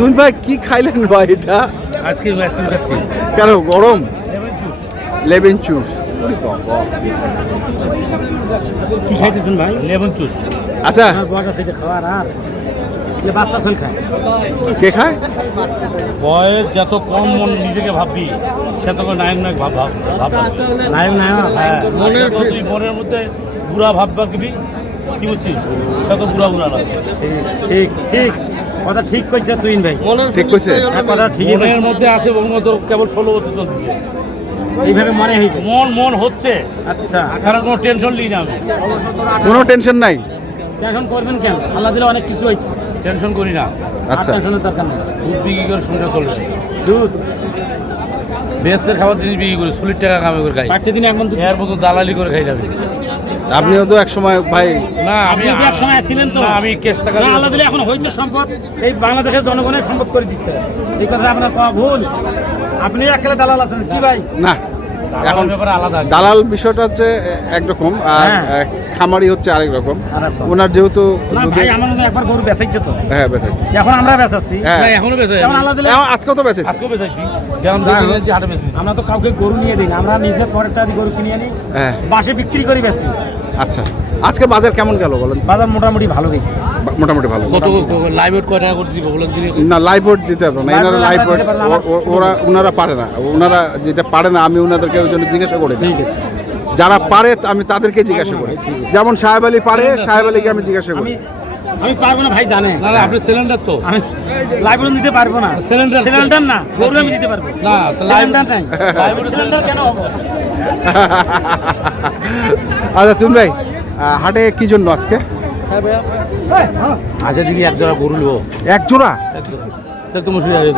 তুমি ভাই কি খাইলেন ভাই এটা? আজকে আইসক্রিম খাচ্ছি। কেন গরম? Lemon juice. কি খাইতেছেন ভাই? Lemon juice. আচ্ছা বয়স আছে এটা খাওয়ার আর যে বাচ্চা ছেলে খায়। কে খায়? বয়স যত কম মন নিজেকে ভাববি সে তখন নায়ক নায়ক ভাব নায়ক নায়ক তুই মনের মধ্যে বুড়া ভাব ভাববি কি বুঝছিস সে তো বুড়া বুড়া লাগে। ঠিক ঠিক কথা ঠিক কইছে তুই ভাই। ঠিক কইছে? কথা ঠিকই মনের কইছে। মধ্যে আছে ওর মতো কেবল 16 বছর চলছে। এইভাবে মনে হইবে। মন হচ্ছে। আচ্ছা কারণ কোনো টেনশন নিই না আমি। কোনো টেনশন নাই? টেনশন করবেন কেন? আল্লাহ দিলে অনেক কিছু হচ্ছে। টেনশন করি না। আচ্ছা টেনশনের দরকার নেই। দুধ বিক্রি করে সংসার চলবে। দুধ বেস্তের খাবার জিনিস বিক্রি করে সুলির টাকা কামে করে খাই। পাঁচটা দিনে একদম দুধ। এর মতো দালালি করে খাই যাবে আপনিও তো এক সময় ভাই না আমি আপনি তো এক সময় ছিলেন তো। না, আমি কেস টাকা না, আল্লাহ দিলে এখন হয়তো সম্পদ এই বাংলাদেশের জনগণের সম্পদ করে দিচ্ছে। এই কথা আপনার পাওয়া ভুল। আপনি একলা দালাল আছেন কি ভাই? না এখন ব্যাপারে আলাদা। দালাল বিষয়টা হচ্ছে একরকম আর হ্যাঁ। খামারি হচ্ছে আরেক রকম। আরেক রকম। ওনার যেহেতু না ভাই আমার মনে হয় একবার গরু বেচাইছে তো। হ্যাঁ বেঁচেছে। এখন আমরা বেচাচ্ছি। হ্যাঁ না এখনো বেঁচে এখন আল্লাহ দিলে আজকেও তো বেঁচেছে। আজকেও বেঁচেছি গ্রাম থেকে বেঁচেছি হাটে বেঁচেছি। আমরা তো কাউকে গরু নিয়ে দিই না। আমরা নিজের পরেরটা দিয়ে গরু কিনে আনি হ্যাঁ বাসে বিক্রি করি বেশি। আচ্ছা আজকে বাজার কেমন গেল বলেন? বাজার মোটামুটি ভালো গেছে। মোটামুটি ভালো। কত লাইভ ওয়েট কয় টাকা করে দিব বলেন দিলে না লাইভ ওয়েট দিতে হবে না, এনারা লাইভ ওয়েট ওনারা পারে না, ওনারা যেটা পারে না আমি ওনাদেরকে ওই জন্য জিজ্ঞাসা করেছি। ঠিক আছে। যারা পারে আমি তাদেরকে জিজ্ঞাসা করি, যেমন সাহেব আলী পারে, সাহেব আলীকে আমি জিজ্ঞাসা করি। আমি পারবো না ভাই জানে। না না আপনি সিলিন্ডার তো আমি লাইব্রেরি দিতে পারবো না। সিলিন্ডার সিলিন্ডার না গরু আমি দিতে পারবো না সিলিন্ডার নাই। সিলিন্ডার কেন হবো? আচ্ছা তুমি ভাই হাটে কি জন্য আজকে? আচ্ছা দিদি এক জোড়া গরু নেবো। এক জোড়া? দেখ তো মুসুরি আছে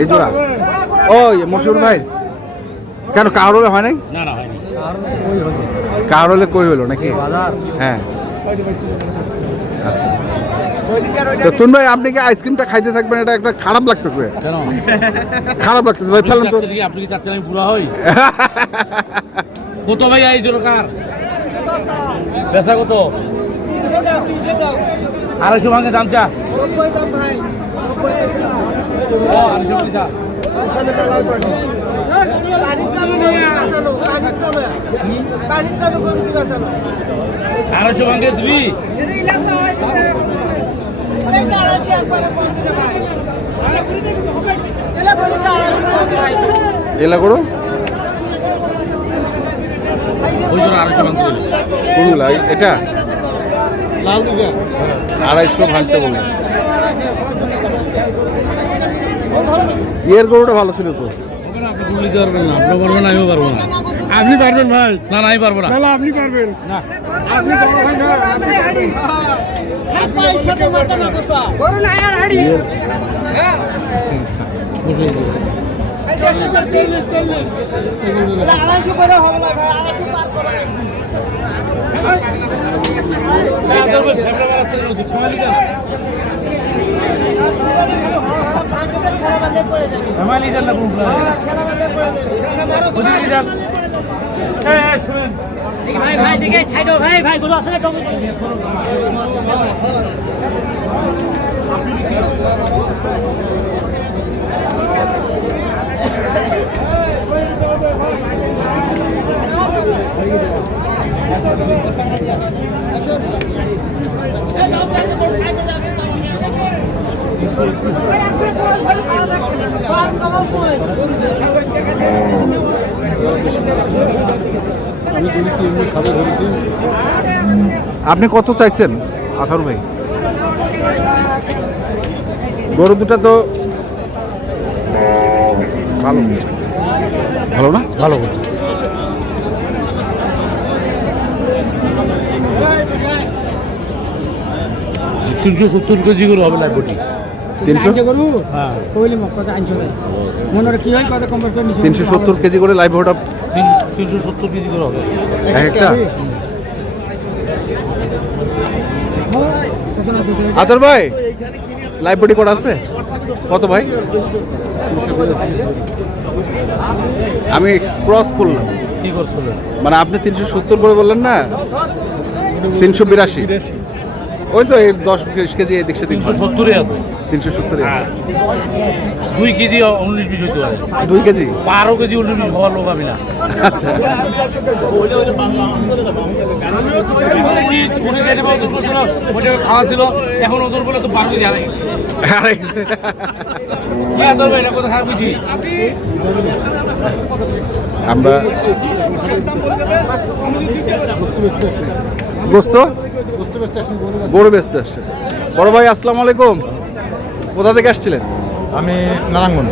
এই জোড়া? ও মশুর ভাই কেন কারোলে হয় নাই? না না হয়নি। কারোলে কই হলো নাকি? হ্যাঁ আচ্ছা তো তুন ভাই আপনি কি আইসক্রিমটা খাইতে থাকবেন? এটা একটা খারাপ লাগতেছে। কেন খারাপ লাগতেছে ভাই, ফেলেন তো। আপনি কি চাচ্ছেন আমি বুড়া হই? কত ভাই এই জোড়া কার বেচা কত? 250 ভাঙে দাম চা। ও 250 চা। আড়াইশো ভাঙে দিবি? এলা করো ওই জন্য 250 ভাঙতে বলি। কোনগুলা এটা 250 ভাঙতে বললেন। এর গরুটা ভালো ছিল তো। ওখানে আপনি গরু নিতে পারবেন না, আপনিও পারবেন না, আমিও পারবো না। আপনি পারবেন ভাই? না না আমি পারবো না। আপনি পারবেন না আপনি বসে ভাই ভাই দিকে সাইড ভাই ভাই গুলো আছে না কম আপনি কত চাইছেন আথার ভাই? গরু দুটা তো ভালো ভালো না? ভালো 370 কেজি করে হবে লাইফটি। 300 গরু হ্যাঁ কইলি মক কথা আনছো ভাই মনে কি হয় কথা কম্পোজ করে নিছি 370 কেজি করে লাইভ ওটা 370 কেজি করে হবে একটা। আতর ভাই লাইভ বডি কোড আছে কত ভাই? আমি ক্রস করলাম। কি করছো? মানে আপনি 370 করে বললেন না, 382 ওই তো এই 10-20 কেজি এদিক সেদিক 370 আছে 370 হ্যাঁ 2 কেজি 19-20 হইতে পারে 2 কেজি 12 কেজি 19-20 হওয়ার লোক আমি না আচ্ছা খাওয়া ছিল এখন ওদের বলে তো 12 কেজি হারাই আরে হ্যাঁ তোর ভাই এটা কথা খারাপ বুঝি আমরা গোস্ত গরু বেচতে আসছে বড় ভাই আসসালামু আলাইকুম কোথা থেকে আসছিলেন আমি নারায়ণগঞ্জ।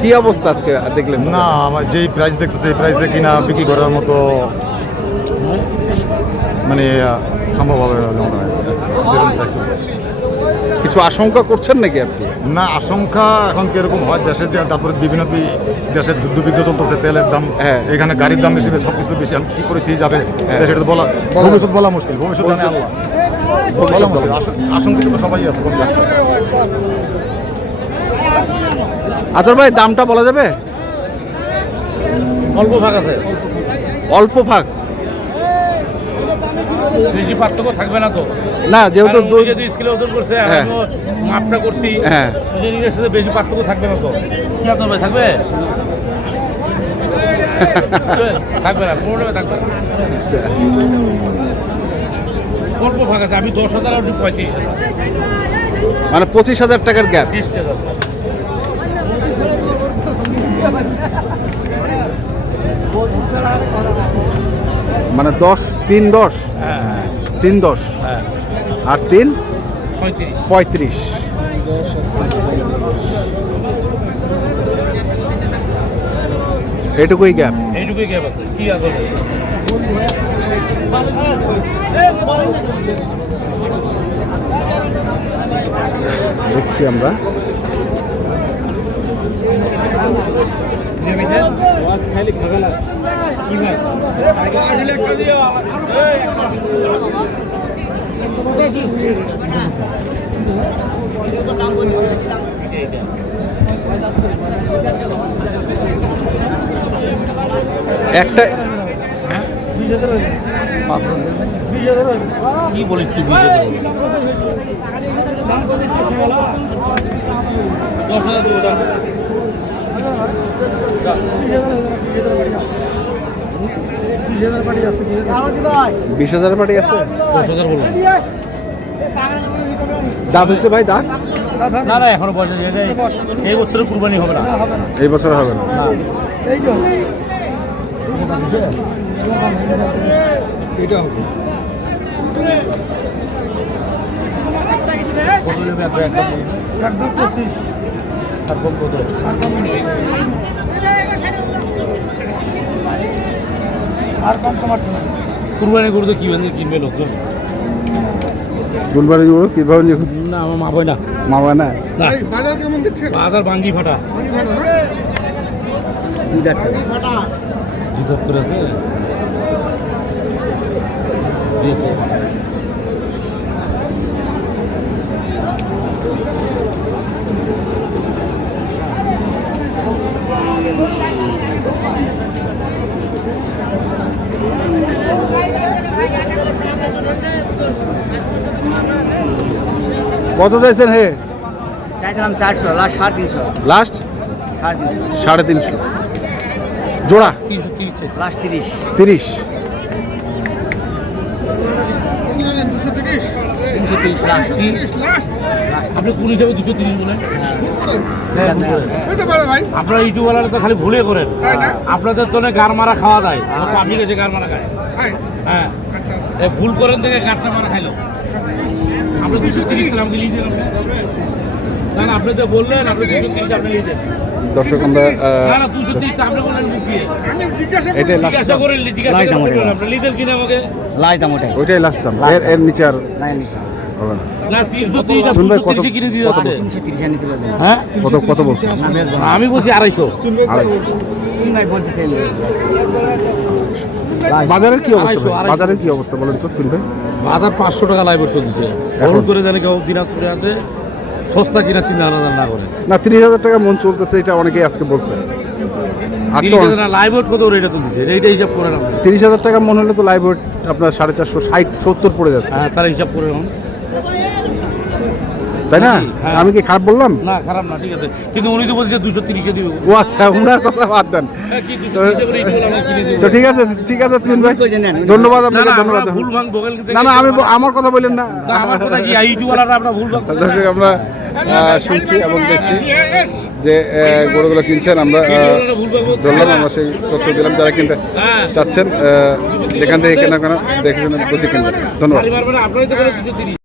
কি অবস্থা আজকে দেখলেন না আমার যেই প্রাইস দেখতেছে এই প্রাইসে কিনা বিক্রি করার মতো মানে সম্ভব হবে না মনে হয়। যেরকম price বলছে। কিছু আশঙ্কা করছেন নাকি আপনি না আশঙ্কা এখন কিরকম হয় দেশে যে তারপরে বিভিন্ন দেশের যুদ্ধ বিগ্রহ চলতেছে তেলের দাম হ্যাঁ। এখানে গাড়ির দাম বেশি সব কিছু বেশি এখন কি পরিস্থিতি যাবে সেটা তো বলা ভবিষ্যৎ বলা মুশকিল ভবিষ্যৎ জানে আল্লাহ বলা মুশকিল আশঙ্কিত তো সবাই আছে কোন দেশে। আদর ভাই দামটা বলা যাবে অল্প ভাগ আছে অল্প ভাগ বেশি পার্থক্য থাকবে না তো না যেহেতু কারণ উনি যদি স্কেলে ওজন করছে আর হ্যাঁ। আমিও মাপটা করছি হ্যাঁ। ওই জিনিসের সাথে বেশি পার্থক্য থাকবে না তো কি আপনার ভাই থাকবে থাকবে না কোনোটা থাকবে না আচ্ছা, অল্প ভাগ আছে আমি 10,000 আর 35,000 মানে 25,000 টাকার গ্যাপ 20,000 মানে 10 হ্যাঁ 3-10 হ্যাঁ আর 3 35 35 এটুকুই গ্যাপ এইটুকুই গ্যাপ আছে কি আছে দেখছি আমরা একটা কি বলি কি 10,000 দেবো দাম 20,000 পাটি আছে 10,000 বললাম দাঁত হচ্ছে ভাই দাঁত না না এখনো পয়সা দিয়ে এই বছরে কুরবানি হবে না এই বছর হবে না কত নেবে একদম একদম 25 একদম কত আর কম তোমার ঠিক আছে। কুরবানি গরু কি বানিয়ে কিনবে লোকজন গুলবাড়ি গরু কিভাবে নিয়ে না আমার মা বই না মারবা না বাজার ভাঙ্গি ফাটা দুধাত করে আছে কত চাইছেন হে চাইছিলাম 400 লাস্ট 350 লাস্ট 350 350 জোড়া 330 লাস্ট 30 30 আপনি কোন হিসাবে 230 বলেন আপনারা ইউটিউবাররা তো খালি ভুলে করেন আপনাদের তো গার মারা খাওয়া যায় আপনি কাছে গার মারা খায় হ্যাঁ ভুল করেন থেকে গারটা মারা খাইলো আমরা 230 আমাকে লিখে দিলাম না না আপনি তো বললেন আপনি 230 আপনি লিখে দর্শক আমরা না না 230 আপনি বললেন মুখিয়ে এটাই লাস্ট জিজ্ঞাসা করেন জিজ্ঞাসা করেন আপনি লিখেন কিনা আমাকে লাই দাম ওটাই ওইটাই লাস্ট দাম এর নিচে আর নাই হবে না না 330 শুন ভাই, কত- 230 কিনে দিয়ে কত যাচ্ছে 330 আনি ছিল হ্যাঁ কত বলছেন আমি বলছি 250 তুমি ভাই বলতেছেন বাজারের কি অবস্থা ভাই? 250, বাজারের কি অবস্থা বলেন তো কিনবে বাজার 500 টাকা লাইভ চলছে হলুদ করে জানি কেউ দিনাজপুরে আছে সস্তা কিনা চিন্তা ভাবনা না করে না 30,000 টাকা মন চলতেছে এটা অনেকেই আজকে বলছে আজকে লাইভ কত রেটে তুলছে এইটা হিসাব করে নাম 30,000 টাকা মন হলে তো লাইভ আপনার 450 60 70 পড়ে যাচ্ছে হ্যাঁ তার হিসাব করে নাম তাই না? হ্যাঁ। আমি কি খারাপ বললাম? না খারাপ না, ঠিক আছে, কিন্তু উনি তো বলছে 230-এ দিবে। ও আচ্ছা, উনার কথা বাদ দেন। হ্যাঁ, কি 230 করে ইটুয়ালা আমি কিনে দিব। তো ঠিক আছে তুমিন ভাই, নেন। ধন্যবাদ না আপনাকে, না, ধন্যবাদ। আমরা ভুল ভাঙ বগল থেকে। না না, আমার কথা বললেন না। না, আমার কথা কি ইটুয়ালারা আমরা ভুল ভাঙ। দর্শক, আমরা শুনছি এবং দেখছি যে গরুগুলো কিনছেন, আমরা ইটুয়ালারা ভুল ভাঙ। ধরলাম, আমরা সেই তথ্য দিলাম যারা কিনতে হ্যাঁ। চাচ্ছেন, যেখান থেকে কেনা কেনা দেখে শুনে বুঝে কিনবেন। ধন্যবাদ। গাড়ি মারবে না, আপনারই তো করে 230।